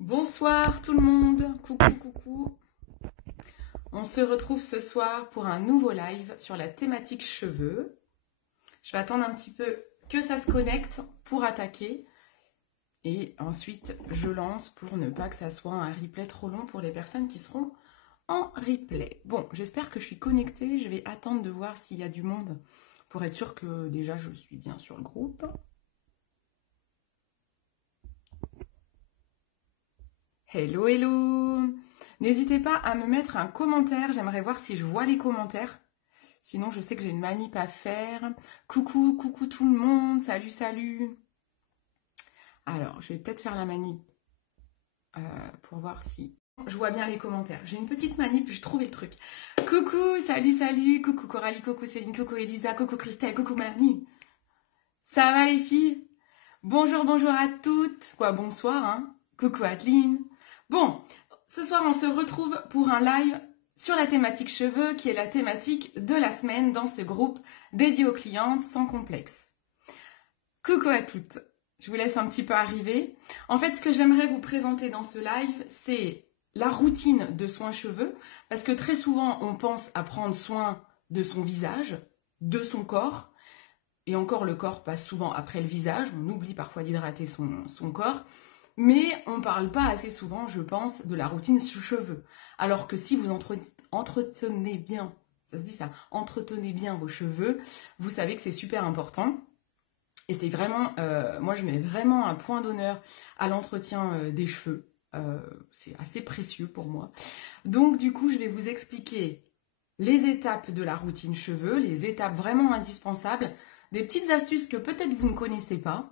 Bonsoir tout le monde, coucou coucou. On se retrouve ce soir pour un nouveau live sur la thématique cheveux. Je vais attendre un petit peu que ça se connecte pour attaquer. Et ensuite, je lance pour ne pas que ça soit un replay trop long pour les personnes qui seront en replay. Bon, j'espère que je suis connectée. Je vais attendre de voir s'il y a du monde pour être sûre que déjà je suis bien sur le groupe. Hello, hello! N'hésitez pas à me mettre un commentaire, j'aimerais voir si je vois les commentaires. Sinon, je sais que j'ai une manip à faire. Coucou, coucou tout le monde, salut, salut! Alors, je vais peut-être faire la manip pour voir si je vois bien les commentaires. J'ai une petite manip, j'ai trouvé le truc. Coucou, salut, salut! Coucou Coralie, coucou Céline, coucou Elisa, coucou Christelle, coucou Manu! Ça va les filles? Bonjour, bonjour à toutes! Quoi, bonsoir, hein? Coucou Adeline! Bon, ce soir, on se retrouve pour un live sur la thématique cheveux, qui est la thématique de la semaine dans ce groupe dédié aux clientes sans complexe. Coucou à toutes. Je vous laisse un petit peu arriver. En fait, ce que j'aimerais vous présenter dans ce live, c'est la routine de soins cheveux, parce que très souvent, on pense à prendre soin de son visage, de son corps, et encore le corps passe souvent après le visage, on oublie parfois d'hydrater son corps. Mais on ne parle pas assez souvent, je pense, de la routine cheveux. Alors que si vous entretenez bien, ça se dit ça, entretenez bien vos cheveux, vous savez que c'est super important. Et c'est vraiment, moi je mets vraiment un point d'honneur à l'entretien des cheveux. C'est assez précieux pour moi. Donc du coup, je vais vous expliquer les étapes de la routine cheveux, les étapes vraiment indispensables, des petites astuces que peut-être vous ne connaissez pas.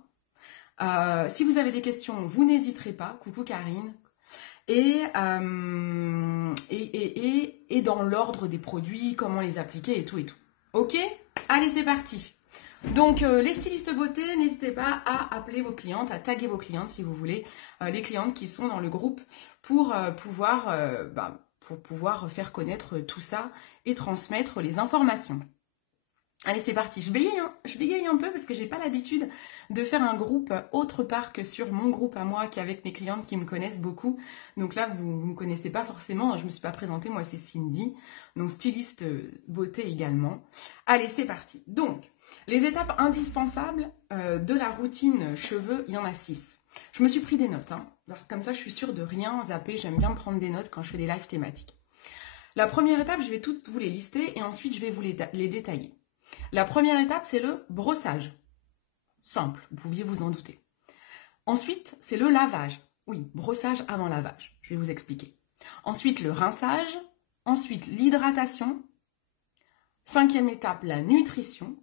Si vous avez des questions, vous n'hésiterez pas. Coucou Karine. Et dans l'ordre des produits, comment les appliquer et tout et tout. Ok? Allez, c'est parti. Donc, les stylistes beauté, n'hésitez pas à appeler vos clientes, à taguer vos clientes si vous voulez, les clientes qui sont dans le groupe pour pouvoir faire connaître tout ça et transmettre les informations. Allez, c'est parti. Je bégaye un peu parce que j'ai pas l'habitude de faire un groupe autre part que sur mon groupe à moi, qu'avec mes clientes qui me connaissent beaucoup. Donc là, vous me connaissez pas forcément. Je me suis pas présentée. Moi, c'est Cindy, donc styliste beauté également. Allez, c'est parti. Donc, les étapes indispensables de la routine cheveux, il y en a 6. Je me suis pris des notes. Hein. Alors, comme ça, je suis sûre de rien zapper. J'aime bien prendre des notes quand je fais des lives thématiques. La première étape, je vais toutes vous les lister et ensuite, je vais vous les détailler. La première étape, c'est le brossage. Simple, vous pouviez vous en douter. Ensuite, c'est le lavage. Oui, brossage avant lavage. Je vais vous expliquer. Ensuite, le rinçage. Ensuite, l'hydratation. 5e étape, la nutrition.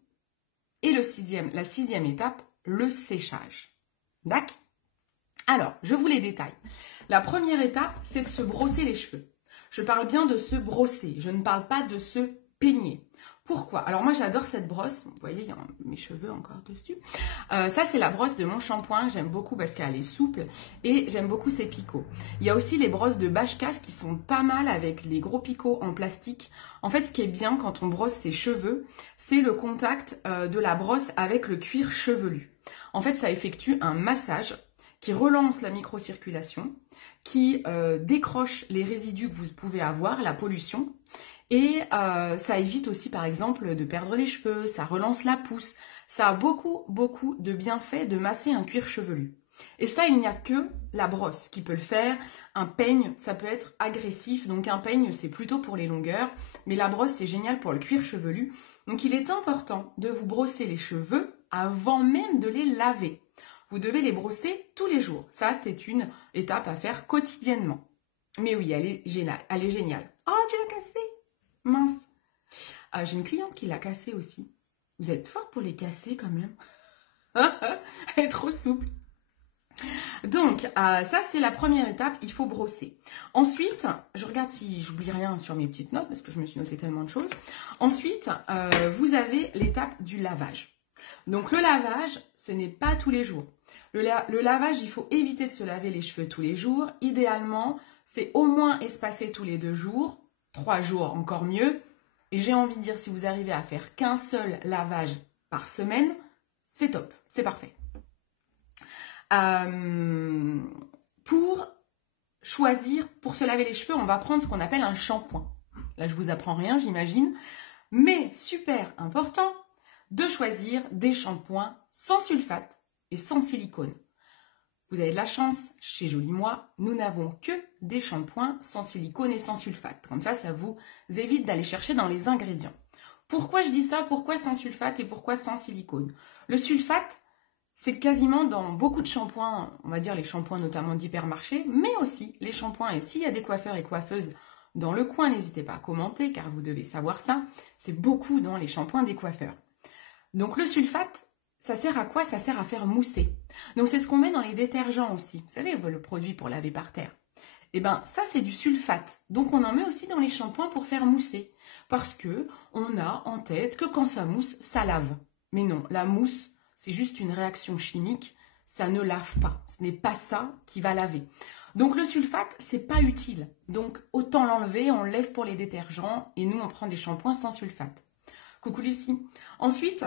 Et la 6e étape, le séchage. D'accord? Alors, je vous les détaille. La première étape, c'est de se brosser les cheveux. Je parle bien de se brosser. Je ne parle pas de se peigner. Pourquoi? Alors moi j'adore cette brosse, vous voyez il y a mes cheveux encore dessus. Ça c'est la brosse de mon shampoing, j'aime beaucoup parce qu'elle est souple et j'aime beaucoup ses picots. Il y a aussi les brosses de Bashkas qui sont pas mal avec les gros picots en plastique. En fait ce qui est bien quand on brosse ses cheveux, c'est le contact de la brosse avec le cuir chevelu. En fait ça effectue un massage qui relance la microcirculation, qui décroche les résidus que vous pouvez avoir, la pollution. Et ça évite aussi, par exemple, de perdre les cheveux, ça relance la pousse. Ça a beaucoup, beaucoup de bienfaits de masser un cuir chevelu. Et ça, il n'y a que la brosse qui peut le faire. Un peigne, ça peut être agressif. Donc un peigne, c'est plutôt pour les longueurs. Mais la brosse, c'est génial pour le cuir chevelu. Donc il est important de vous brosser les cheveux avant même de les laver. Vous devez les brosser tous les jours. Ça, c'est une étape à faire quotidiennement. Mais oui, elle est géniale. Elle est géniale. Oh, tu l'as cassé! Mince. J'ai une cliente qui l'a cassé aussi. Vous êtes forte pour les casser quand même. Elle est trop souple. Donc, ça c'est la première étape, il faut brosser. Ensuite, je regarde si j'oublie rien sur mes petites notes parce que je me suis noté tellement de choses. Ensuite, vous avez l'étape du lavage. Donc le lavage, ce n'est pas tous les jours. Le lavage, il faut éviter de se laver les cheveux tous les jours. Idéalement, c'est au moins espacé tous les 2 jours. 3 jours, encore mieux. Et j'ai envie de dire, si vous arrivez à faire qu'un seul lavage par semaine, c'est top, c'est parfait. Pour choisir, pour se laver les cheveux, on va prendre ce qu'on appelle un shampoing. Là, je vous apprends rien, j'imagine. Mais super important de choisir des shampoings sans sulfate et sans silicone. Vous avez de la chance, chez Jolie Moi, nous n'avons que des shampoings sans silicone et sans sulfate. Comme ça vous évite d'aller chercher dans les ingrédients. Pourquoi je dis ça? Pourquoi sans sulfate et pourquoi sans silicone? Le sulfate, c'est quasiment dans beaucoup de shampoings, on va dire les shampoings notamment d'hypermarché, mais aussi les shampoings. Et s'il y a des coiffeurs et coiffeuses dans le coin, n'hésitez pas à commenter car vous devez savoir ça. C'est beaucoup dans les shampoings des coiffeurs. Donc le sulfate, ça sert à quoi? Ça sert à faire mousser. Donc c'est ce qu'on met dans les détergents aussi. Vous savez, le produit pour laver par terre. Et bien ça c'est du sulfate. Donc on en met aussi dans les shampoings pour faire mousser. Parce que on a en tête que quand ça mousse, ça lave. Mais non, la mousse, c'est juste une réaction chimique. Ça ne lave pas. Ce n'est pas ça qui va laver. Donc le sulfate, c'est pas utile. Donc autant l'enlever, on le laisse pour les détergents. Et nous, on prend des shampoings sans sulfate. Coucou Lucie. Ensuite,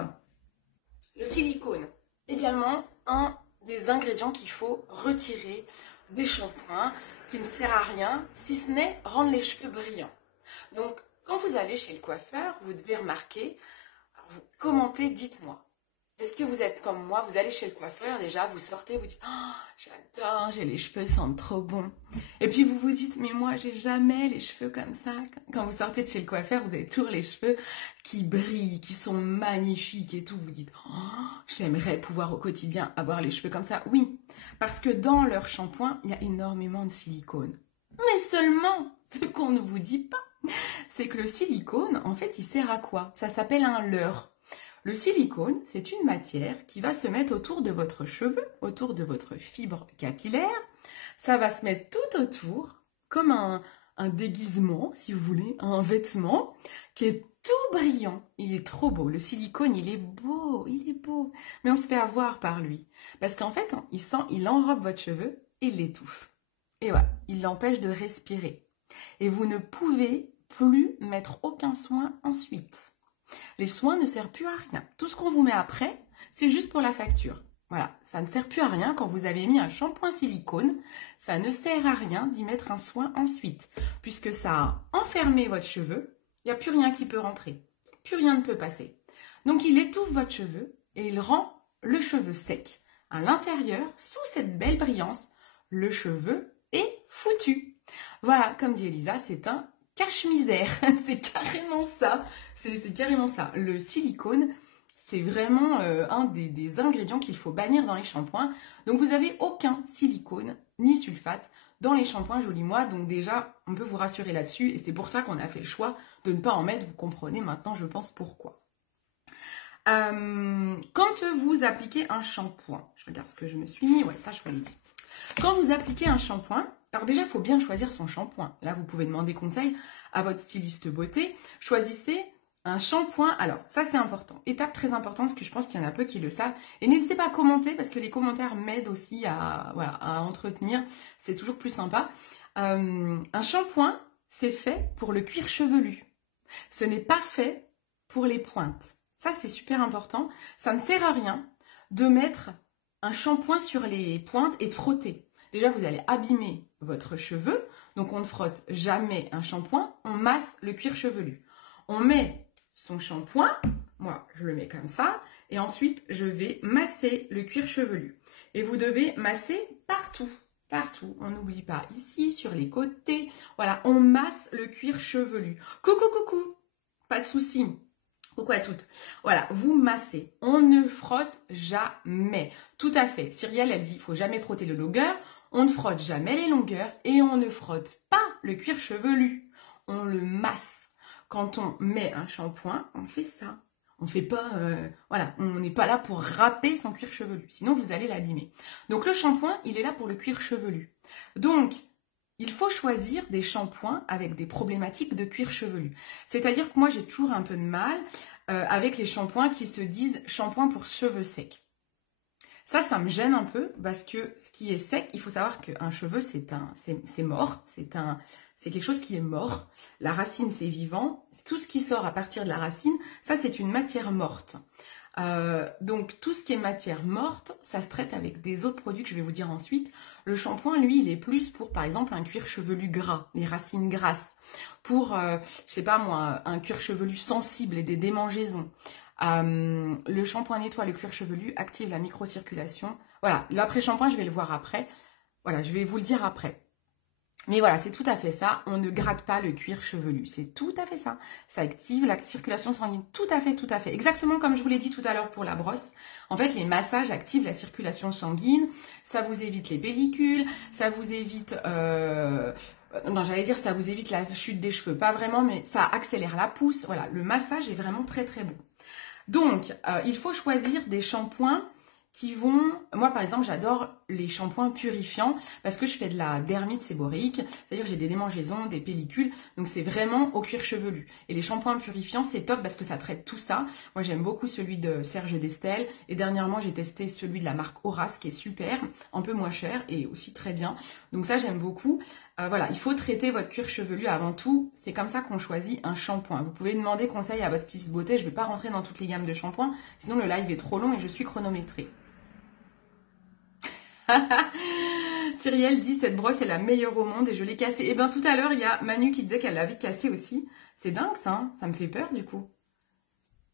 le silicone. Également, un des ingrédients qu'il faut retirer des shampoings qui ne sert à rien, si ce n'est rendre les cheveux brillants. Donc, quand vous allez chez le coiffeur, vous devez remarquer, vous commentez, dites-moi. Est-ce que vous êtes comme moi, vous allez chez le coiffeur, déjà, vous sortez, vous dites « Oh, j'adore, j'ai les cheveux, sentent trop bon. » Et puis vous vous dites « Mais moi, j'ai jamais les cheveux comme ça. » Quand vous sortez de chez le coiffeur, vous avez toujours les cheveux qui brillent, qui sont magnifiques et tout. Vous dites « Oh, j'aimerais pouvoir au quotidien avoir les cheveux comme ça. » Oui, parce que dans leur shampoing, il y a énormément de silicone. Mais seulement, ce qu'on ne vous dit pas, c'est que le silicone, en fait, il sert à quoi? Ça s'appelle un leurre. Le silicone, c'est une matière qui va se mettre autour de votre cheveu, autour de votre fibre capillaire. Ça va se mettre tout autour, comme un déguisement, si vous voulez, un vêtement qui est tout brillant. Il est trop beau. Le silicone, il est beau, il est beau. Mais on se fait avoir par lui. Parce qu'en fait, il enrobe votre cheveu et il l'étouffe. Et voilà, il l'empêche de respirer. Et vous ne pouvez plus mettre aucun soin ensuite. Les soins ne servent plus à rien. Tout ce qu'on vous met après, c'est juste pour la facture. Voilà, ça ne sert plus à rien quand vous avez mis un shampoing silicone. Ça ne sert à rien d'y mettre un soin ensuite. Puisque ça a enfermé votre cheveu, il n'y a plus rien qui peut rentrer. Plus rien ne peut passer. Donc il étouffe votre cheveu et il rend le cheveu sec. À l'intérieur, sous cette belle brillance, le cheveu est foutu. Voilà, comme dit Elisa, c'est un cache-misère. C'est carrément ça. C'est carrément ça. Le silicone, c'est vraiment un des ingrédients qu'il faut bannir dans les shampoings. Donc vous n'avez aucun silicone ni sulfate dans les shampoings Jolie Moi. Donc déjà, on peut vous rassurer là-dessus. Et c'est pour ça qu'on a fait le choix de ne pas en mettre. Vous comprenez maintenant, je pense, pourquoi. Quand vous appliquez un shampoing, je regarde ce que je me suis mis. Ouais, ça, je vous l'ai dit. Quand vous appliquez un shampoing, alors déjà, il faut bien choisir son shampoing. Là, vous pouvez demander conseil à votre styliste beauté. Choisissez un shampoing. Alors, ça, c'est important. Étape très importante, parce que je pense qu'il y en a peu qui le savent. Et n'hésitez pas à commenter, parce que les commentaires m'aident aussi à entretenir. C'est toujours plus sympa. Un shampoing, c'est fait pour le cuir chevelu. Ce n'est pas fait pour les pointes. Ça, c'est super important. Ça ne sert à rien de mettre un shampoing sur les pointes et de frotter. Déjà, vous allez abîmer votre cheveu. Donc, on ne frotte jamais un shampoing. On masse le cuir chevelu. On met son shampoing. Moi, je le mets comme ça. Et ensuite, je vais masser le cuir chevelu. Et vous devez masser partout. Partout. On n'oublie pas. Ici, sur les côtés. Voilà, on masse le cuir chevelu. Coucou, coucou. Pas de souci. Coucou à toutes. Voilà, vous massez. On ne frotte jamais. Tout à fait. Cyrielle, elle dit, il faut jamais frotter le longueur. On ne frotte jamais les longueurs et on ne frotte pas le cuir chevelu. On le masse. Quand on met un shampoing, on fait ça. On fait pas, voilà, on n'est pas là pour râper son cuir chevelu. Sinon, vous allez l'abîmer. Donc, le shampoing, il est là pour le cuir chevelu. Donc, il faut choisir des shampoings avec des problématiques de cuir chevelu. C'est-à-dire que moi, j'ai toujours un peu de mal avec les shampoings qui se disent shampoing pour cheveux secs. Ça me gêne un peu parce que ce qui est sec, il faut savoir qu'un cheveu, c'est mort. C'est quelque chose qui est mort. La racine, c'est vivant. Tout ce qui sort à partir de la racine, ça, c'est une matière morte. Donc tout ce qui est matière morte, ça se traite avec des autres produits que je vais vous dire ensuite. Le shampoing, lui, il est plus pour, par exemple, un cuir chevelu gras, les racines grasses. Pour, je sais pas moi, un cuir chevelu sensible et des démangeaisons. Le shampoing nettoie le cuir chevelu, active la microcirculation. Voilà, l'après-shampoing, je vais le voir après. Voilà, je vais vous le dire après. Mais voilà, c'est tout à fait ça. On ne gratte pas le cuir chevelu. C'est tout à fait ça. Ça active la circulation sanguine. Tout à fait, tout à fait. Exactement comme je vous l'ai dit tout à l'heure pour la brosse. En fait, les massages activent la circulation sanguine. Ça vous évite les pellicules. Ça vous évite... non, j'allais dire ça vous évite la chute des cheveux. Pas vraiment, mais ça accélère la pousse. Voilà, le massage est vraiment très, très bon. Donc, il faut choisir des shampoings qui vont... Moi, par exemple, j'adore les shampoings purifiants parce que je fais de la dermite séborréique, c'est-à-dire que j'ai des démangeaisons, des pellicules, donc c'est vraiment au cuir chevelu. Et les shampoings purifiants, c'est top parce que ça traite tout ça. Moi, j'aime beaucoup celui de Serge Destel et dernièrement, j'ai testé celui de la marque Horace qui est super, un peu moins cher et aussi très bien. Donc ça, j'aime beaucoup. Voilà, il faut traiter votre cuir chevelu avant tout. C'est comme ça qu'on choisit un shampoing. Vous pouvez demander conseil à votre styliste beauté. Je ne vais pas rentrer dans toutes les gammes de shampoings, sinon le live est trop long et je suis chronométrée. Cyrielle dit cette brosse est la meilleure au monde et je l'ai cassée. Et bien tout à l'heure, il y a Manu qui disait qu'elle l'avait cassée aussi. C'est dingue ça, hein, ça me fait peur du coup.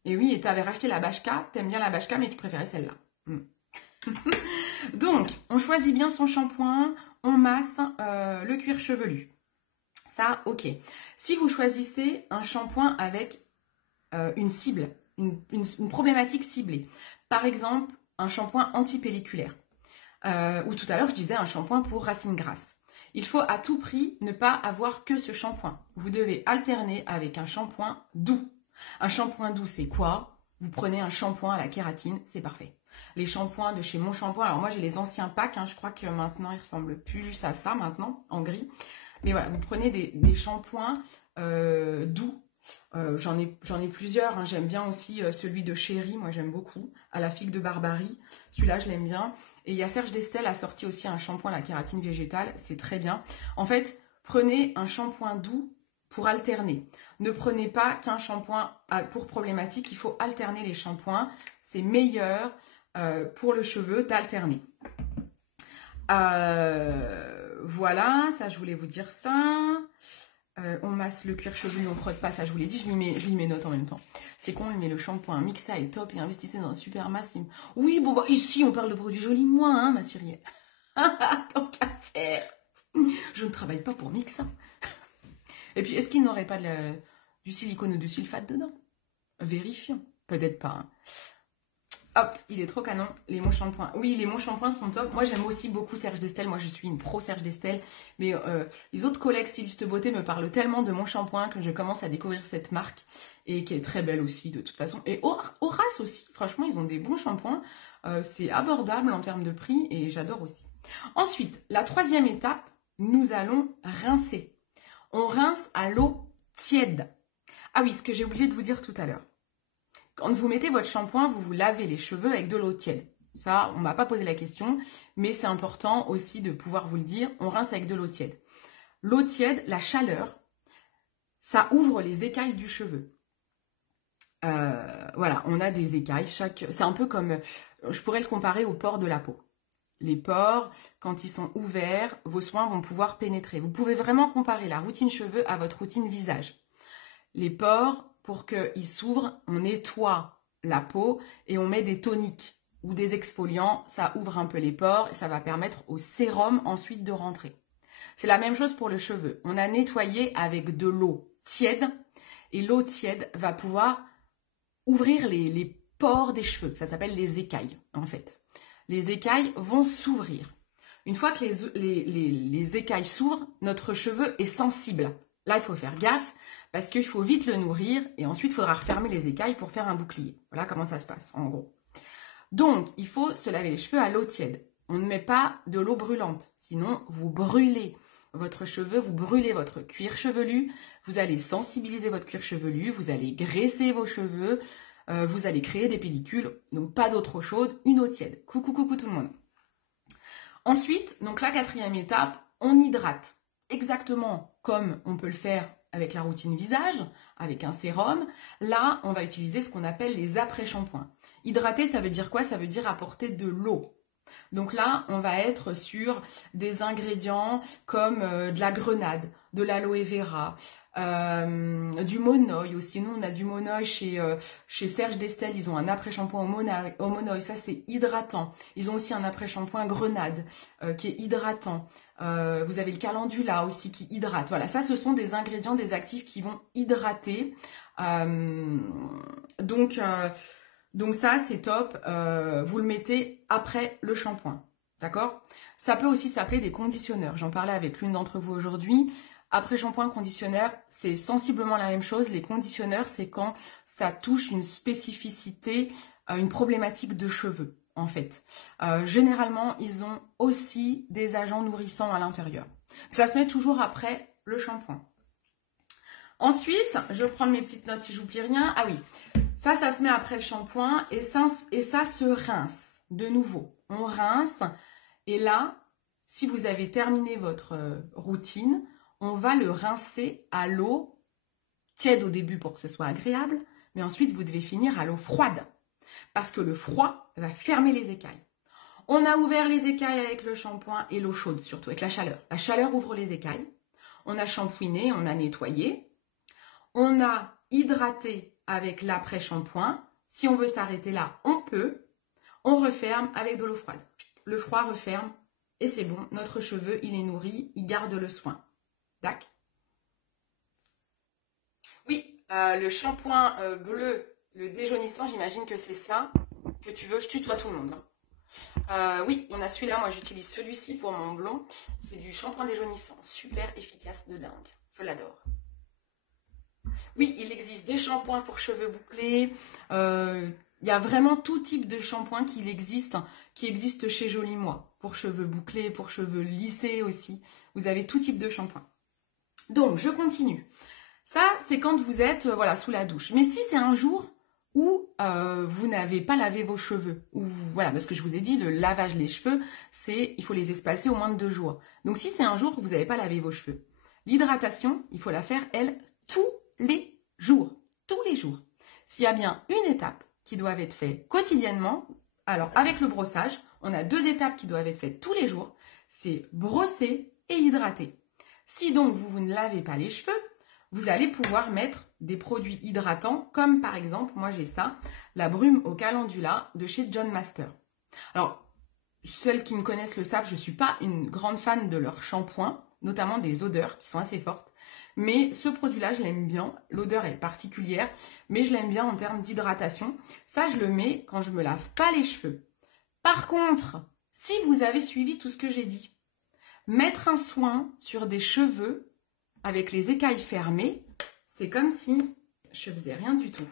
Et oui, et tu avais racheté la Bashka, t'aimes bien la Bashka mais tu préférais celle-là. Donc, on choisit bien son shampoing, on masse le cuir chevelu. Ça, ok. Si vous choisissez un shampoing avec une cible, une problématique ciblée, par exemple un shampoing antipelliculaire, ou tout à l'heure je disais un shampoing pour racines grasses, il faut à tout prix ne pas avoir que ce shampoing. Vous devez alterner avec un shampoing doux. Un shampoing doux, c'est quoi? Vous prenez un shampoing à la kératine, c'est parfait. Les shampoings de chez Mon Shampoing, alors moi j'ai les anciens packs, hein, je crois que maintenant ils ressemblent plus à ça maintenant, en gris. Mais voilà, vous prenez des shampoings doux. J'en ai plusieurs, hein. J'aime bien aussi celui de Chéri, moi j'aime beaucoup, à la figue de Barbarie, celui-là je l'aime bien. Et il y a Serge Destel a sorti aussi un shampoing à la kératine végétale, c'est très bien. En fait, prenez un shampoing doux pour alterner. Ne prenez pas qu'un shampoing pour problématique, il faut alterner les shampoings. C'est meilleur pour le cheveu d'alterner. Voilà, ça je voulais vous dire ça. On masse le cuir chevelu, on frotte pas, ça je vous l'ai dit, je lis mes notes en même temps. C'est con, mais le shampoing Mixa est top et investissez dans un super masse. Oui, bon, bah, ici on parle de produits jolis, moins, hein, ma Cyrielle. Tant qu'à faire. Je ne travaille pas pour Mixa. Et puis, est-ce qu'il n'aurait pas du silicone ou du sulfate dedans? Vérifions. Peut-être pas. Hein. Hop, il est trop canon, les Mon Shampoing. Oui, les Mon Shampoing sont top. Moi, j'aime aussi beaucoup Serge Destel. Moi, je suis une pro Serge Destel. Mais les autres collègues stylistes beauté me parlent tellement de Mon Shampoing que je commence à découvrir cette marque. Et qui est très belle aussi, de toute façon. Et Horace aussi. Franchement, ils ont des bons shampoings. C'est abordable en termes de prix et j'adore aussi. Ensuite, la troisième étape, nous allons rincer. On rince à l'eau tiède. Ah oui, ce que j'ai oublié de vous dire tout à l'heure. Quand vous mettez votre shampoing, vous vous lavez les cheveux avec de l'eau tiède. Ça, on ne m'a pas posé la question, mais c'est important aussi de pouvoir vous le dire. On rince avec de l'eau tiède. L'eau tiède, la chaleur, ça ouvre les écailles du cheveu. Voilà, on a des écailles. C'est un peu comme, je pourrais le comparer aux pores de la peau. Les pores, quand ils sont ouverts, vos soins vont pouvoir pénétrer. Vous pouvez vraiment comparer la routine cheveux à votre routine visage. Les pores, pour qu'ils s'ouvrent, on nettoie la peau et on met des toniques ou des exfoliants. Ça ouvre un peu les pores et ça va permettre au sérum ensuite de rentrer. C'est la même chose pour le cheveu. On a nettoyé avec de l'eau tiède et l'eau tiède va pouvoir ouvrir les pores des cheveux. Ça s'appelle les écailles en fait. Les écailles vont s'ouvrir. Une fois que les écailles s'ouvrent, notre cheveu est sensible. Là, il faut faire gaffe parce qu'il faut vite le nourrir et ensuite, il faudra refermer les écailles pour faire un bouclier. Voilà comment ça se passe, en gros. Donc, il faut se laver les cheveux à l'eau tiède. On ne met pas de l'eau brûlante, sinon vous brûlez votre cheveu, vous brûlez votre cuir chevelu, vous allez sensibiliser votre cuir chevelu, vous allez graisser vos cheveux, vous allez créer des pellicules, donc pas d'eau trop chaude, une eau tiède. Coucou, coucou tout le monde. Ensuite, donc la quatrième étape, on hydrate. Exactement comme on peut le faire avec la routine visage, avec un sérum. Là, on va utiliser ce qu'on appelle les après-shampoings. Hydrater, ça veut dire quoi? Ça veut dire apporter de l'eau. Donc là, on va être sur des ingrédients comme de la grenade, de l'aloe vera, du monoï aussi. Nous, on a du monoï chez Serge Destel. Ils ont un après-shampoing au monoï. Ça, c'est hydratant. Ils ont aussi un après-shampoing grenade qui est hydratant. Vous avez le calendula aussi qui hydrate. Voilà, ça, ce sont des ingrédients, des actifs qui vont hydrater. Donc ça, c'est top. Vous le mettez après le shampoing. D'accord? Ça peut aussi s'appeler des conditionneurs. J'en parlais avec l'une d'entre vous aujourd'hui. Après shampoing, conditionneur, c'est sensiblement la même chose. Les conditionneurs, c'est quand ça touche une spécificité, une problématique de cheveux, en fait. Généralement, ils ont aussi des agents nourrissants à l'intérieur. Ça se met toujours après le shampoing. Ensuite, je vais prendre mes petites notes si j'oublie rien. Ah oui, ça se met après le shampoing et ça se rince de nouveau. On rince et là, si vous avez terminé votre routine, on va le rincer à l'eau tiède au début pour que ce soit agréable, mais ensuite vous devez finir à l'eau froide parce que le froid va fermer les écailles. On a ouvert les écailles avec le shampoing et l'eau chaude surtout, avec la chaleur. La chaleur ouvre les écailles. On a shampooiné, on a nettoyé. On a hydraté avec l'après-shampoing. Si on veut s'arrêter là, on peut. On referme avec de l'eau froide. Le froid referme et c'est bon. Notre cheveu, il est nourri, il garde le soin. D'accord? Oui, le shampoing bleu, le déjaunissant, j'imagine que c'est ça que tu veux. Je tutoie tout le monde. Oui, on a celui-là. Moi, j'utilise celui-ci pour mon blond. C'est du shampoing déjaunissant. Super efficace de dingue. Je l'adore. Oui, il existe des shampoings pour cheveux bouclés. Il y a vraiment tout type de shampoing qui existe chez Joli Moi. Pour cheveux bouclés, pour cheveux lissés aussi. Vous avez tout type de shampoing. Donc, je continue. Ça, c'est quand vous êtes voilà, sous la douche. Mais si c'est un jour où vous n'avez pas lavé vos cheveux, voilà, parce que je vous ai dit, le lavage des cheveux, il faut les espacer au moins de 2 jours. Donc, si c'est un jour où vous n'avez pas lavé vos cheveux, l'hydratation, il faut la faire, elle, tous les jours. Tous les jours. S'il y a bien une étape qui doit être faite quotidiennement, alors avec le brossage, on a 2 étapes qui doivent être faites tous les jours, c'est brosser et hydrater. Si donc vous ne lavez pas les cheveux, vous allez pouvoir mettre des produits hydratants, comme par exemple, moi j'ai ça, la brume au calendula de chez John Master. Alors, celles qui me connaissent le savent, je ne suis pas une grande fan de leur shampoing, notamment des odeurs qui sont assez fortes. Mais ce produit-là, je l'aime bien. L'odeur est particulière, mais je l'aime bien en termes d'hydratation. Ça, je le mets quand je ne me lave pas les cheveux. Par contre, si vous avez suivi tout ce que j'ai dit, mettre un soin sur des cheveux avec les écailles fermées, c'est comme si je faisais rien du tout.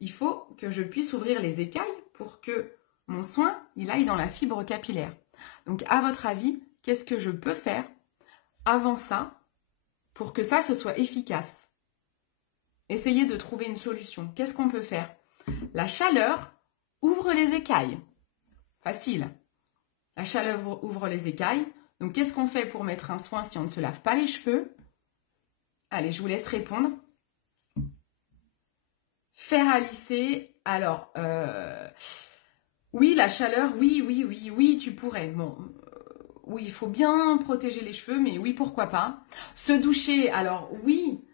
Il faut que je puisse ouvrir les écailles pour que mon soin, il aille dans la fibre capillaire. Donc, à votre avis, qu'est-ce que je peux faire avant ça pour que ça, ce soit efficace? Essayez de trouver une solution. Qu'est-ce qu'on peut faire? La chaleur ouvre les écailles. Facile. La chaleur ouvre les écailles. Donc, qu'est-ce qu'on fait pour mettre un soin si on ne se lave pas les cheveux? Allez, je vous laisse répondre. Faire à lisser. Alors, oui, la chaleur, oui, tu pourrais. Bon, oui, il faut bien protéger les cheveux, mais oui, pourquoi pas. Se doucher, alors oui,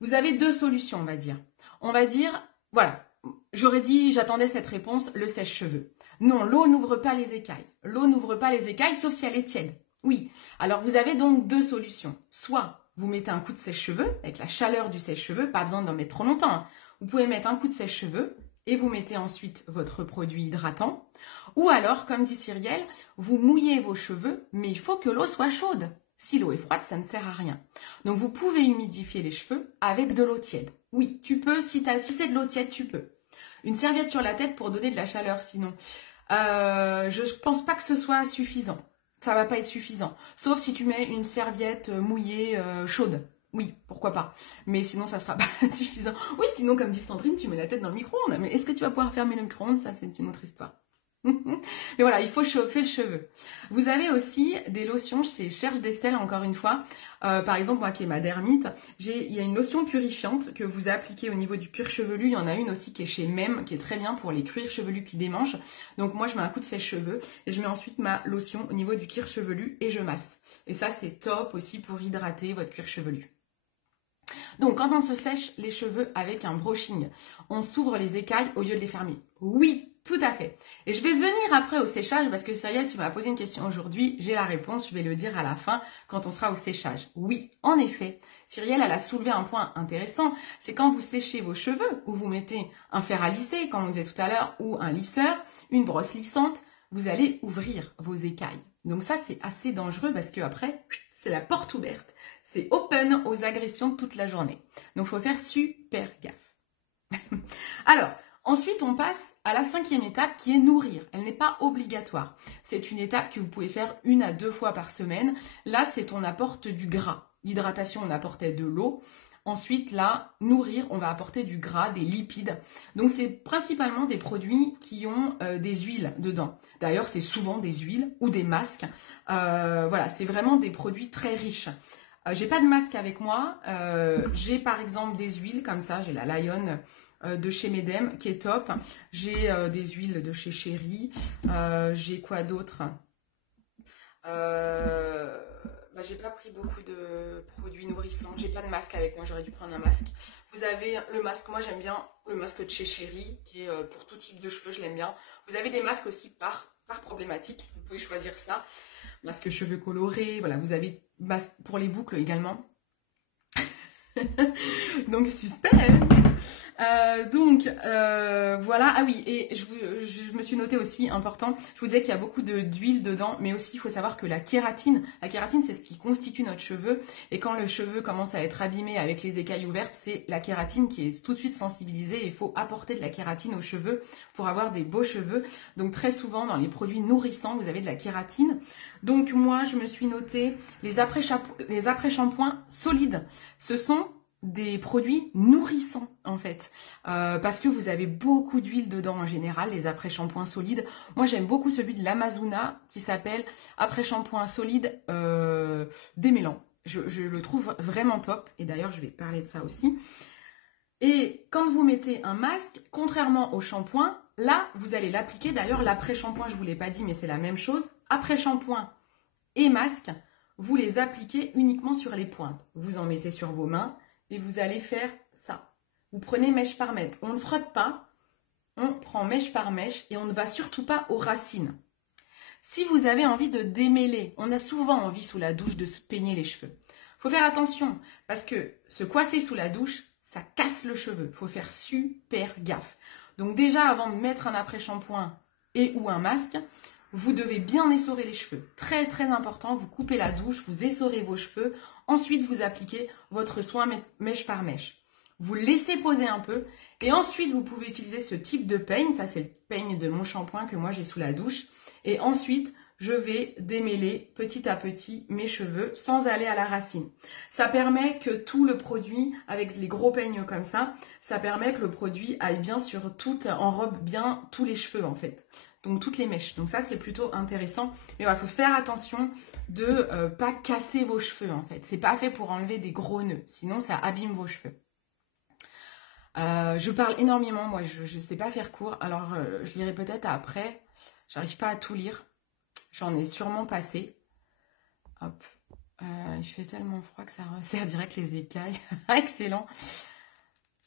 vous avez 2 solutions, on va dire. On va dire, voilà, j'aurais dit, j'attendais cette réponse, le sèche-cheveux. Non, l'eau n'ouvre pas les écailles. L'eau n'ouvre pas les écailles, sauf si elle est tiède. Oui, alors vous avez donc 2 solutions. Soit vous mettez un coup de sèche-cheveux, avec la chaleur du sèche-cheveux, pas besoin d'en mettre trop longtemps, hein. Vous pouvez mettre un coup de sèche-cheveux et vous mettez ensuite votre produit hydratant. Ou alors, comme dit Cyrielle, vous mouillez vos cheveux, mais il faut que l'eau soit chaude. Si l'eau est froide, ça ne sert à rien. Donc, vous pouvez humidifier les cheveux avec de l'eau tiède. Oui, tu peux, si c'est de l'eau tiède, tu peux. Une serviette sur la tête pour donner de la chaleur, sinon. Je ne pense pas que ce soit suffisant. Ça va pas être suffisant. Sauf si tu mets une serviette mouillée chaude. Oui, pourquoi pas. Mais sinon, ça sera pas suffisant. Oui, sinon, comme dit Sandrine, tu mets la tête dans le micro-ondes. Mais est-ce que tu vas pouvoir fermer le micro-ondes? Ça, c'est une autre histoire. Mais voilà, il faut chauffer le cheveu. Vous avez aussi des lotions chez Cherche d'Estelle, encore une fois. Par exemple, moi qui ai ma dermite, il y a une lotion purifiante que vous appliquez au niveau du cuir chevelu. Il y en a une aussi qui est chez Mem, qui est très bien pour les cuirs chevelus qui démangent. Donc moi, je mets un coup de sèche-cheveux et je mets ensuite ma lotion au niveau du cuir chevelu et je masse. Et ça, c'est top aussi pour hydrater votre cuir chevelu. Donc, quand on se sèche les cheveux avec un brushing, on s'ouvre les écailles au lieu de les fermer. Oui, tout à fait. Et je vais venir après au séchage parce que Cyrielle, tu m'as posé une question aujourd'hui. J'ai la réponse, je vais le dire à la fin quand on sera au séchage. Oui, en effet, Cyrielle, elle a soulevé un point intéressant. C'est quand vous séchez vos cheveux ou vous mettez un fer à lisser, comme on disait tout à l'heure, ou un lisseur, une brosse lissante, vous allez ouvrir vos écailles. Donc ça, c'est assez dangereux parce que après, c'est la porte ouverte. C'est open aux agressions toute la journée. Donc, il faut faire super gaffe. Alors, ensuite, on passe à la 5e étape qui est nourrir. Elle n'est pas obligatoire. C'est une étape que vous pouvez faire 1 à 2 fois par semaine. Là, c'est on apporte du gras. L'hydratation, on apportait de l'eau. Ensuite, là, nourrir, on va apporter du gras, des lipides. Donc, c'est principalement des produits qui ont des huiles dedans. D'ailleurs, c'est souvent des huiles ou des masques. Voilà, c'est vraiment des produits très riches. J'ai pas de masque avec moi. J'ai par exemple des huiles comme ça. J'ai la Lion de chez Medem qui est top. J'ai des huiles de chez Chéri. J'ai quoi d'autre? J'ai pas pris beaucoup de produits nourrissants. J'ai pas de masque avec moi. J'aurais dû prendre un masque. Vous avez le masque. Moi j'aime bien le masque de chez Chéri qui est pour tout type de cheveux. Je l'aime bien. Vous avez des masques aussi par problématique. Vous pouvez choisir ça. Masque cheveux colorés. Voilà, vous avez masque pour les boucles également. Donc suspense. Voilà. Ah oui, et je me suis noté aussi, important, je vous disais qu'il y a beaucoup d'huile dedans, mais aussi il faut savoir que la kératine c'est ce qui constitue notre cheveu, et quand le cheveu commence à être abîmé avec les écailles ouvertes, c'est la kératine qui est tout de suite sensibilisée, et il faut apporter de la kératine aux cheveux pour avoir des beaux cheveux. Donc très souvent dans les produits nourrissants, vous avez de la kératine. Donc moi je me suis noté les après-shampoings solides. Ce sont des produits nourrissants en fait, parce que vous avez beaucoup d'huile dedans en général, les après-shampoings solides. Moi j'aime beaucoup celui de l'Amazona qui s'appelle après-shampoing solide démêlant. Je le trouve vraiment top, et d'ailleurs je vais parler de ça aussi. Et quand vous mettez un masque, contrairement au shampoing, là vous allez l'appliquer, d'ailleurs l'après-shampoing je ne vous l'ai pas dit mais c'est la même chose, après-shampoing et masque, vous les appliquez uniquement sur les pointes. Vous en mettez sur vos mains et vous allez faire ça. Vous prenez mèche par mèche. On ne frotte pas, on prend mèche par mèche et on ne va surtout pas aux racines. Si vous avez envie de démêler, on a souvent envie sous la douche de se peigner les cheveux. Il faut faire attention parce que se coiffer sous la douche, ça casse le cheveu. Il faut faire super gaffe. Donc déjà, avant de mettre un après-shampoing et ou un masque, vous devez bien essorer les cheveux. Très très important, vous coupez la douche, vous essorez vos cheveux. Ensuite, vous appliquez votre soin mèche par mèche. Vous laissez poser un peu. Et ensuite, vous pouvez utiliser ce type de peigne. Ça, c'est le peigne de mon shampoing que moi, j'ai sous la douche. Et ensuite, je vais démêler petit à petit mes cheveux sans aller à la racine. Ça permet que tout le produit, avec les gros peignes comme ça permet que le produit aille bien sur enrobe bien tous les cheveux en fait. Donc toutes les mèches. Donc ça, c'est plutôt intéressant. Mais voilà, il faut faire attention de pas casser vos cheveux en fait. C'est pas fait pour enlever des gros nœuds. Sinon, ça abîme vos cheveux. Je parle énormément. Moi, je ne sais pas faire court. Alors, je lirai peut-être après. J'arrive pas à tout lire. J'en ai sûrement passé. Hop. Il fait tellement froid que ça resserre direct les écailles. Excellent.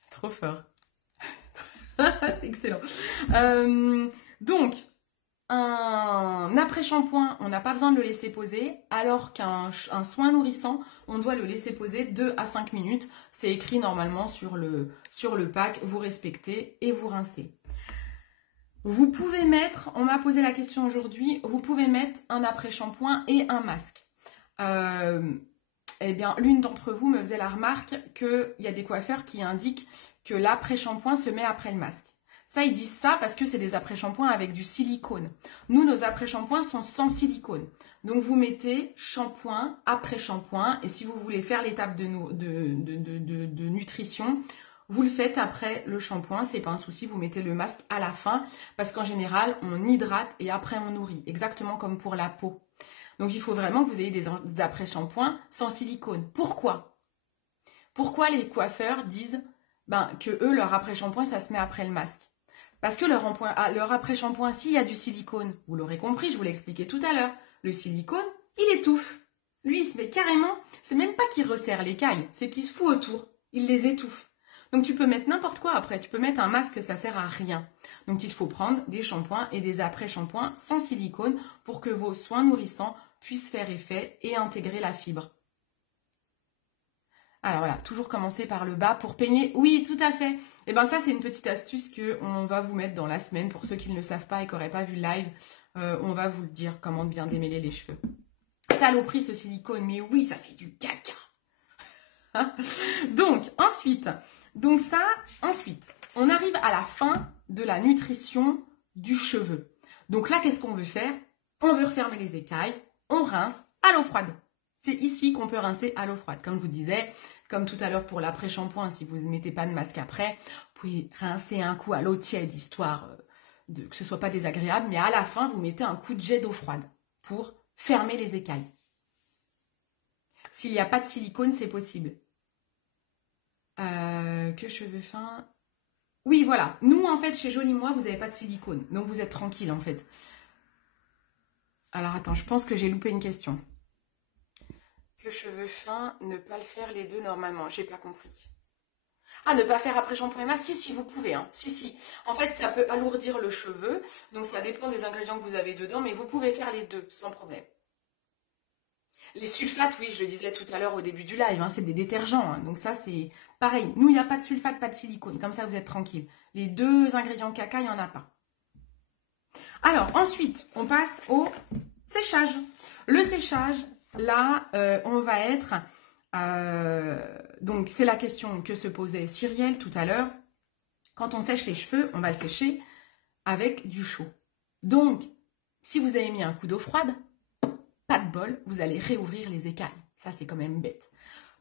Trop fort. C'est excellent. Donc, un après-shampoing, on n'a pas besoin de le laisser poser, alors qu'un soin nourrissant, on doit le laisser poser 2 à 5 minutes. C'est écrit normalement sur le pack, vous respectez et vous rincez. Vous pouvez mettre, on m'a posé la question aujourd'hui, vous pouvez mettre un après-shampoing et un masque. Eh bien, l'une d'entre vous me faisait la remarque qu'il y a des coiffeurs qui indiquent que l'après-shampoing se met après le masque. Ça, ils disent ça parce que c'est des après-shampoings avec du silicone. Nous, nos après-shampoings sont sans silicone. Donc, vous mettez shampoing, après-shampoing. Et si vous voulez faire l'étape de nutrition, vous le faites après le shampoing, c'est pas un souci, vous mettez le masque à la fin, parce qu'en général, on hydrate et après on nourrit, exactement comme pour la peau. Donc il faut vraiment que vous ayez des après-shampoings sans silicone. Pourquoi? Pourquoi les coiffeurs disent que eux, leur après-shampoing, ça se met après le masque? Parce que leur après-shampoing, s'il y a du silicone, vous l'aurez compris, je vous l'ai expliqué tout à l'heure, le silicone, il étouffe. Lui, il se met carrément, c'est même pas qu'il resserre l'écaille, c'est qu'il se fout autour, il les étouffe. Donc tu peux mettre n'importe quoi après, tu peux mettre un masque, ça sert à rien. Donc il faut prendre des shampoings et des après-shampoings sans silicone pour que vos soins nourrissants puissent faire effet et intégrer la fibre. Alors voilà, toujours commencer par le bas pour peigner. Oui, tout à fait. Et bien ça, c'est une petite astuce qu'on va vous mettre dans la semaine. Pour ceux qui ne le savent pas et qui n'auraient pas vu le live, on va vous le dire comment bien démêler les cheveux. Saloperie ce silicone, mais oui, ça c'est du caca. Donc, ensuite, on arrive à la fin de la nutrition du cheveu. Donc là, qu'est-ce qu'on veut faire? On veut refermer les écailles, on rince à l'eau froide. C'est ici qu'on peut rincer à l'eau froide. Comme je vous disais, comme tout à l'heure pour l'après-shampoing, si vous ne mettez pas de masque après, vous pouvez rincer un coup à l'eau tiède, histoire que ce ne soit pas désagréable. Mais à la fin, vous mettez un coup de jet d'eau froide pour fermer les écailles. S'il n'y a pas de silicone, c'est possible. Que cheveux fins? Oui, voilà. Nous, en fait, chez Jolie Moi, vous n'avez pas de silicone. Donc, vous êtes tranquille, en fait. Alors, attends, je pense que j'ai loupé une question. Que cheveux fins, ne pas le faire les deux normalement. J'ai pas compris. Ah, ne pas faire après shampoing et masque? Si, vous pouvez. Hein. Si. En fait, ça peut alourdir le cheveu. Donc, ça dépend des ingrédients que vous avez dedans. Mais vous pouvez faire les deux, sans problème. Les sulfates, oui, je le disais tout à l'heure au début du live, hein, c'est des détergents. Hein, donc ça, c'est pareil. Nous, il n'y a pas de sulfate, pas de silicone. Comme ça, vous êtes tranquille. Les deux ingrédients caca, il n'y en a pas. Alors, ensuite, on passe au séchage. Le séchage, là, on va être... donc, c'est la question que se posait Cyrielle tout à l'heure. Quand on sèche les cheveux, on va le sécher avec du chaud. Donc, si vous avez mis un coup d'eau froide, pas de bol, vous allez réouvrir les écailles. Ça, c'est quand même bête.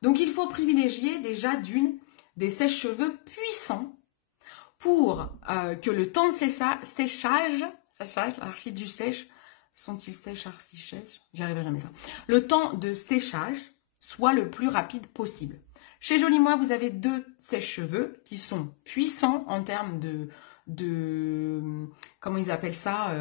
Donc, il faut privilégier déjà des sèche-cheveux puissants pour que le temps de séchage, l'archi du sèche, sont-ils sèches, archi-sèches? J'y arriverai jamais ça. Le temps de séchage soit le plus rapide possible. Chez Jolie Moi, vous avez deux sèche-cheveux qui sont puissants en termes de comment ils appellent ça,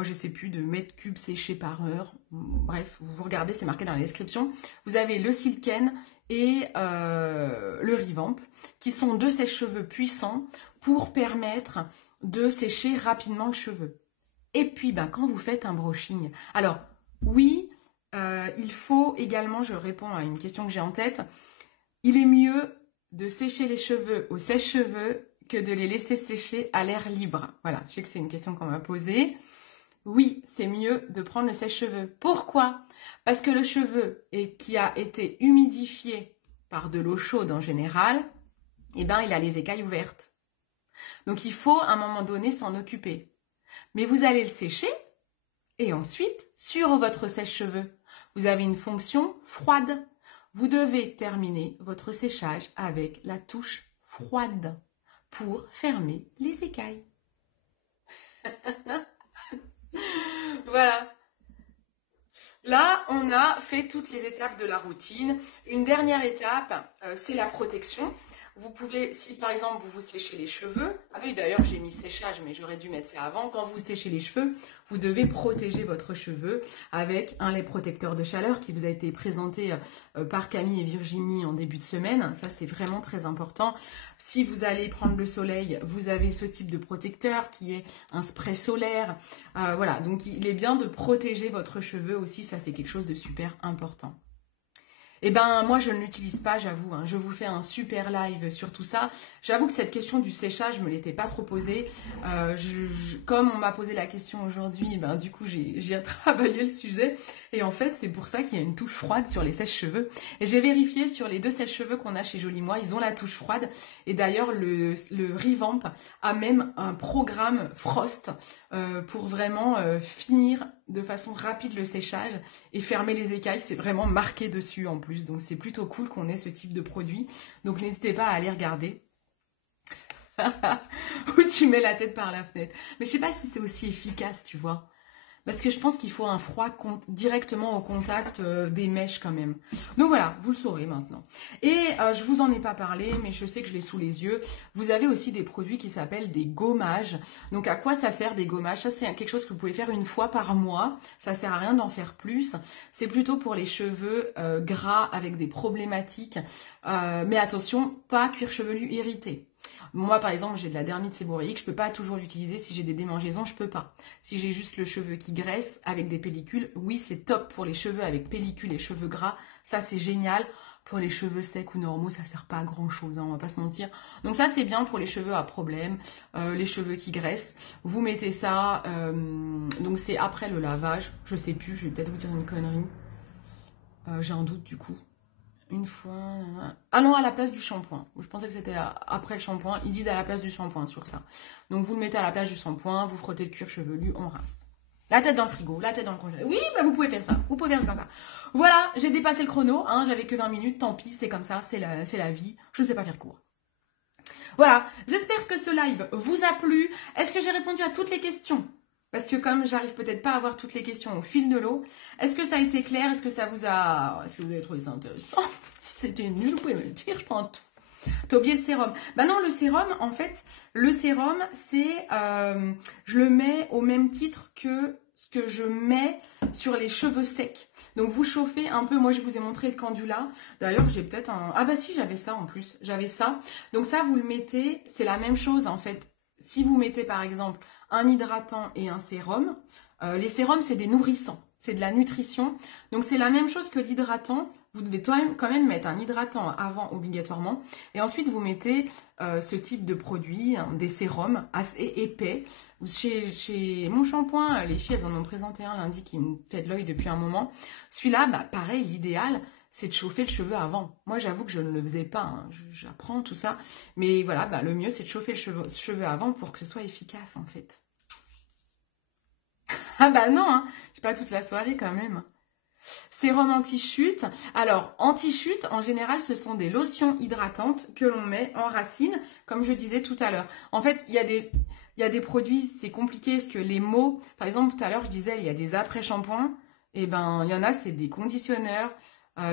je sais plus, de mètres cubes séchés par heure. Bref, vous regardez, c'est marqué dans la description. Vous avez le Silken et le Revamp, qui sont deux sèche-cheveux puissants pour permettre de sécher rapidement le cheveu. Et puis, quand vous faites un brushing, alors oui, il faut également, je réponds à une question que j'ai en tête, il est mieux de sécher les cheveux au sèche-cheveux que de les laisser sécher à l'air libre. Voilà, je sais que c'est une question qu'on m'a posée. Oui, c'est mieux de prendre le sèche-cheveux. Pourquoi? Parce que le cheveu qui a été humidifié par de l'eau chaude en général, il a les écailles ouvertes. Donc il faut à un moment donné s'en occuper. Mais vous allez le sécher et ensuite, sur votre sèche-cheveux, vous avez une fonction froide. Vous devez terminer votre séchage avec la touche froide pour fermer les écailles. Voilà. Là, on a fait toutes les étapes de la routine. Une dernière étape, c'est la protection. Vous pouvez, si par exemple vous vous séchez les cheveux, ah oui d'ailleurs j'ai mis séchage mais j'aurais dû mettre ça avant, quand vous séchez les cheveux, vous devez protéger votre cheveu avec un lait protecteur de chaleur qui vous a été présenté par Camille et Virginie en début de semaine, ça c'est vraiment très important. Si vous allez prendre le soleil, vous avez ce type de protecteur qui est un spray solaire, voilà, donc il est bien de protéger votre cheveu aussi, ça c'est quelque chose de super important. Eh ben, moi, je ne l'utilise pas, j'avoue. Hein. Je vous fais un super live sur tout ça. J'avoue que cette question du séchage, je me l'étais pas trop posée. Comme on m'a posé la question aujourd'hui, du coup, j'ai travaillé le sujet. Et en fait, c'est pour ça qu'il y a une touche froide sur les sèche-cheveux. Et j'ai vérifié sur les deux sèche-cheveux qu'on a chez Jolie Moi, ils ont la touche froide. Et d'ailleurs, le Revamp a même un programme Frost pour vraiment finir de façon rapide le séchage et fermer les écailles. C'est vraiment marqué dessus en plus. Donc, c'est plutôt cool qu'on ait ce type de produit. Donc, n'hésitez pas à aller regarder. Ou tu mets la tête par la fenêtre. Mais je sais pas si c'est aussi efficace, tu vois. Parce que je pense qu'il faut un froid directement au contact des mèches quand même. Donc voilà, vous le saurez maintenant. Et je vous en ai pas parlé, mais je sais que je l'ai sous les yeux. Vous avez aussi des produits qui s'appellent des gommages. Donc à quoi ça sert des gommages? Ça c'est quelque chose que vous pouvez faire une fois par mois. Ça sert à rien d'en faire plus. C'est plutôt pour les cheveux gras avec des problématiques. Mais attention, pas cuir chevelu irrité. Moi, par exemple, j'ai de la dermite séborrhéique, je peux pas toujours l'utiliser. Si j'ai des démangeaisons, je peux pas. Si j'ai juste le cheveu qui graisse avec des pellicules, oui, c'est top pour les cheveux avec pellicules et cheveux gras. Ça, c'est génial. Pour les cheveux secs ou normaux, ça sert pas à grand chose, hein, on va pas se mentir. Donc ça, c'est bien pour les cheveux à problème, les cheveux qui graissent. Vous mettez ça, donc c'est après le lavage. Je sais plus, je vais peut-être vous dire une connerie. J'ai un doute du coup. Une fois. Ah non, à la place du shampoing. Je pensais que c'était après le shampoing. Ils disent à la place du shampoing sur ça. Donc vous le mettez à la place du shampoing, vous frottez le cuir chevelu, on rince. La tête dans le frigo, la tête dans le congélateur. Oui, bah vous pouvez faire ça. Vous pouvez faire comme ça. Voilà, j'ai dépassé le chrono. Hein, j'avais que 20 minutes. Tant pis, c'est comme ça. C'est la vie. Je ne sais pas faire court. Voilà, j'espère que ce live vous a plu. Est-ce que j'ai répondu à toutes les questions? Parce que comme j'arrive peut-être pas à avoir toutes les questions au fil de l'eau, est-ce que ça a été clair? Est-ce que ça vous a... Est-ce que vous avez trouvé ça intéressant? Si c'était nul, vous pouvez me le dire, je prends tout. T'as oublié le sérum. Bah non, le sérum, en fait, le sérum, c'est... je le mets au même titre que ce que je mets sur les cheveux secs. Donc vous chauffez un peu, moi je vous ai montré le candula. D'ailleurs j'ai peut-être un... Ah bah si, j'avais ça en plus, j'avais ça. Donc ça vous le mettez, c'est la même chose en fait. Si vous mettez par exemple un hydratant et un sérum, les sérums c'est des nourrissants, c'est de la nutrition. Donc c'est la même chose que l'hydratant. Vous devez quand même mettre un hydratant avant obligatoirement. Et ensuite, vous mettez ce type de produit, hein, des sérums assez épais. Chez mon shampoing, les filles, elles en ont présenté un lundi qui me fait de l'œil depuis un moment. Celui-là, bah, pareil, l'idéal, c'est de chauffer le cheveu avant. Moi, j'avoue que je ne le faisais pas. Hein. J'apprends tout ça. Mais voilà, bah, le mieux, c'est de chauffer le cheveu avant pour que ce soit efficace, en fait. Ah bah non, hein. J'ai pas toute la soirée quand même. Sérum anti-chute. Alors, anti-chute, en général, ce sont des lotions hydratantes que l'on met en racine, comme je disais tout à l'heure. En fait, il y a des produits, c'est compliqué, parce que les mots, par exemple, tout à l'heure, je disais, il y a des après-shampoings, et ben, il y en a, c'est des conditionneurs,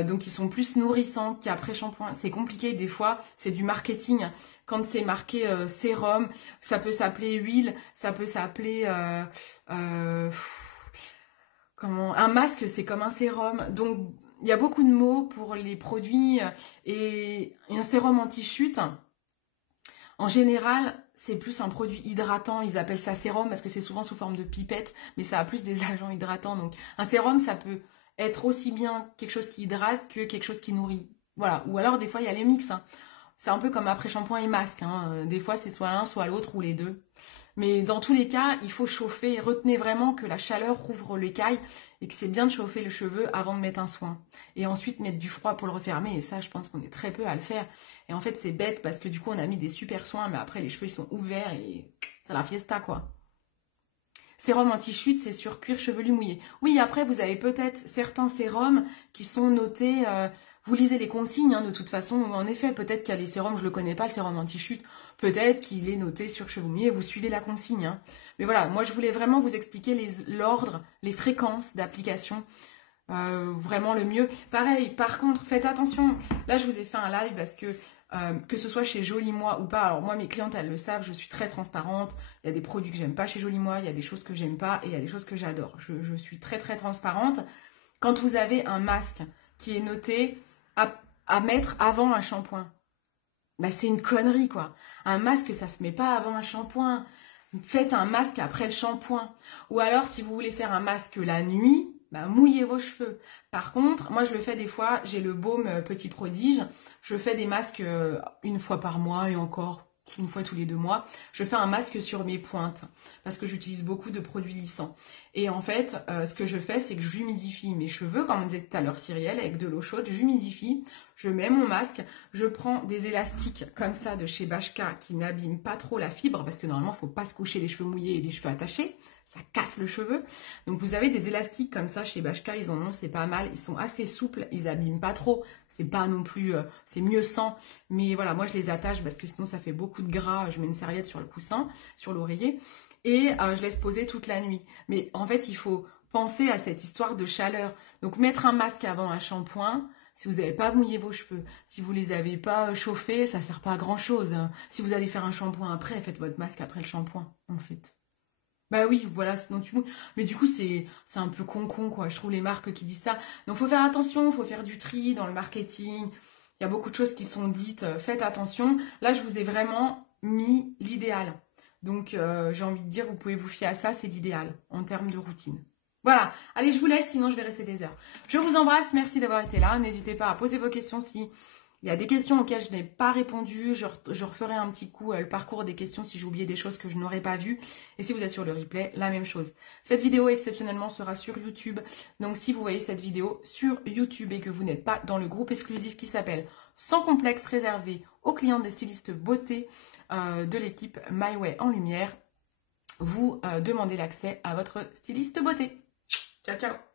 donc ils sont plus nourrissants qu'après-shampoing. C'est compliqué, des fois, c'est du marketing. Quand c'est marqué sérum, ça peut s'appeler huile, ça peut s'appeler... euh, un masque, c'est comme un sérum. Donc, il y a beaucoup de mots pour les produits. Et un sérum anti-chute, en général, c'est plus un produit hydratant. Ils appellent ça sérum parce que c'est souvent sous forme de pipette, mais ça a plus des agents hydratants. Donc, un sérum, ça peut être aussi bien quelque chose qui hydrate que quelque chose qui nourrit. Voilà. Ou alors, des fois, il y a les mix. Hein. C'est un peu comme après-shampoing et masque. Hein. Des fois, c'est soit l'un, soit l'autre, ou les deux. Mais dans tous les cas, il faut chauffer. Retenez vraiment que la chaleur rouvre l'écaille et que c'est bien de chauffer le cheveu avant de mettre un soin. Et ensuite mettre du froid pour le refermer. Et ça, je pense qu'on est très peu à le faire. Et en fait, c'est bête parce que du coup, on a mis des super soins, mais après, les cheveux, ils sont ouverts et c'est la fiesta, quoi. Sérum anti-chute, c'est sur cuir chevelu mouillé. Oui, après, vous avez peut-être certains sérums qui sont notés... vous lisez les consignes, hein, de toute façon. En effet, peut-être qu'il y a les sérums, je ne le connais pas, le sérum anti-chute. Peut-être qu'il est noté sur cheveux mouillés, vous suivez la consigne. Hein. Mais voilà, moi, je voulais vraiment vous expliquer l'ordre, les fréquences d'application. Vraiment le mieux. Pareil, par contre, faites attention. Là, je vous ai fait un live parce que ce soit chez Jolie Moi ou pas, alors moi, mes clientes, elles le savent, je suis très transparente. Il y a des produits que j'aime pas chez Jolie Moi, il y a des choses que j'aime pas et il y a des choses que j'adore. Je suis très, très transparente. Quand vous avez un masque qui est noté à mettre avant un shampoing, bah, c'est une connerie, quoi. Un masque, ça se met pas avant un shampoing. Faites un masque après le shampoing. Ou alors, si vous voulez faire un masque la nuit, bah, mouillez vos cheveux. Par contre, moi je le fais des fois, j'ai le baume Petit Prodige. Je fais des masques une fois par mois et encore une fois tous les 2 mois. Je fais un masque sur mes pointes parce que j'utilise beaucoup de produits lissants. Et en fait, ce que je fais, c'est que j'humidifie mes cheveux, comme on disait tout à l'heure Cyrielle, avec de l'eau chaude. J'humidifie, je mets mon masque, je prends des élastiques comme ça de chez Bashka qui n'abîment pas trop la fibre parce que normalement, il ne faut pas se coucher les cheveux mouillés et les cheveux attachés. ça casse le cheveu. Donc vous avez des élastiques comme ça chez Bashka, ils en ont, c'est pas mal. Ils sont assez souples, ils abîment pas trop. C'est pas non plus, c'est mieux sans. Mais voilà, moi je les attache parce que sinon ça fait beaucoup de gras. Je mets une serviette sur le coussin, sur l'oreiller. Et je laisse poser toute la nuit. Mais en fait, il faut penser à cette histoire de chaleur. Donc mettre un masque avant un shampoing, si vous n'avez pas mouillé vos cheveux, si vous les avez pas chauffés, ça sert pas à grand chose. Si vous allez faire un shampoing après, faites votre masque après le shampoing, en fait. Bah oui, voilà, sinon tu mouilles. Mais du coup, c'est un peu con, quoi. Je trouve les marques qui disent ça. Donc, faut faire attention, faut faire du tri dans le marketing. Il y a beaucoup de choses qui sont dites. Faites attention. Là, je vous ai vraiment mis l'idéal. Donc, j'ai envie de dire, vous pouvez vous fier à ça, c'est l'idéal en termes de routine. Voilà. Allez, je vous laisse, sinon je vais rester des heures. Je vous embrasse. Merci d'avoir été là. N'hésitez pas à poser vos questions si il y a des questions auxquelles je n'ai pas répondu. Je referai un petit coup le parcours des questions si j'ai oublié des choses que je n'aurais pas vues. Et si vous êtes sur le replay, la même chose. Cette vidéo exceptionnellement sera sur YouTube. Donc si vous voyez cette vidéo sur YouTube et que vous n'êtes pas dans le groupe exclusif qui s'appelle Sans complexe réservé aux clients des stylistes beauté de l'équipe My Way en lumière, vous demandez l'accès à votre styliste beauté. Ciao, ciao!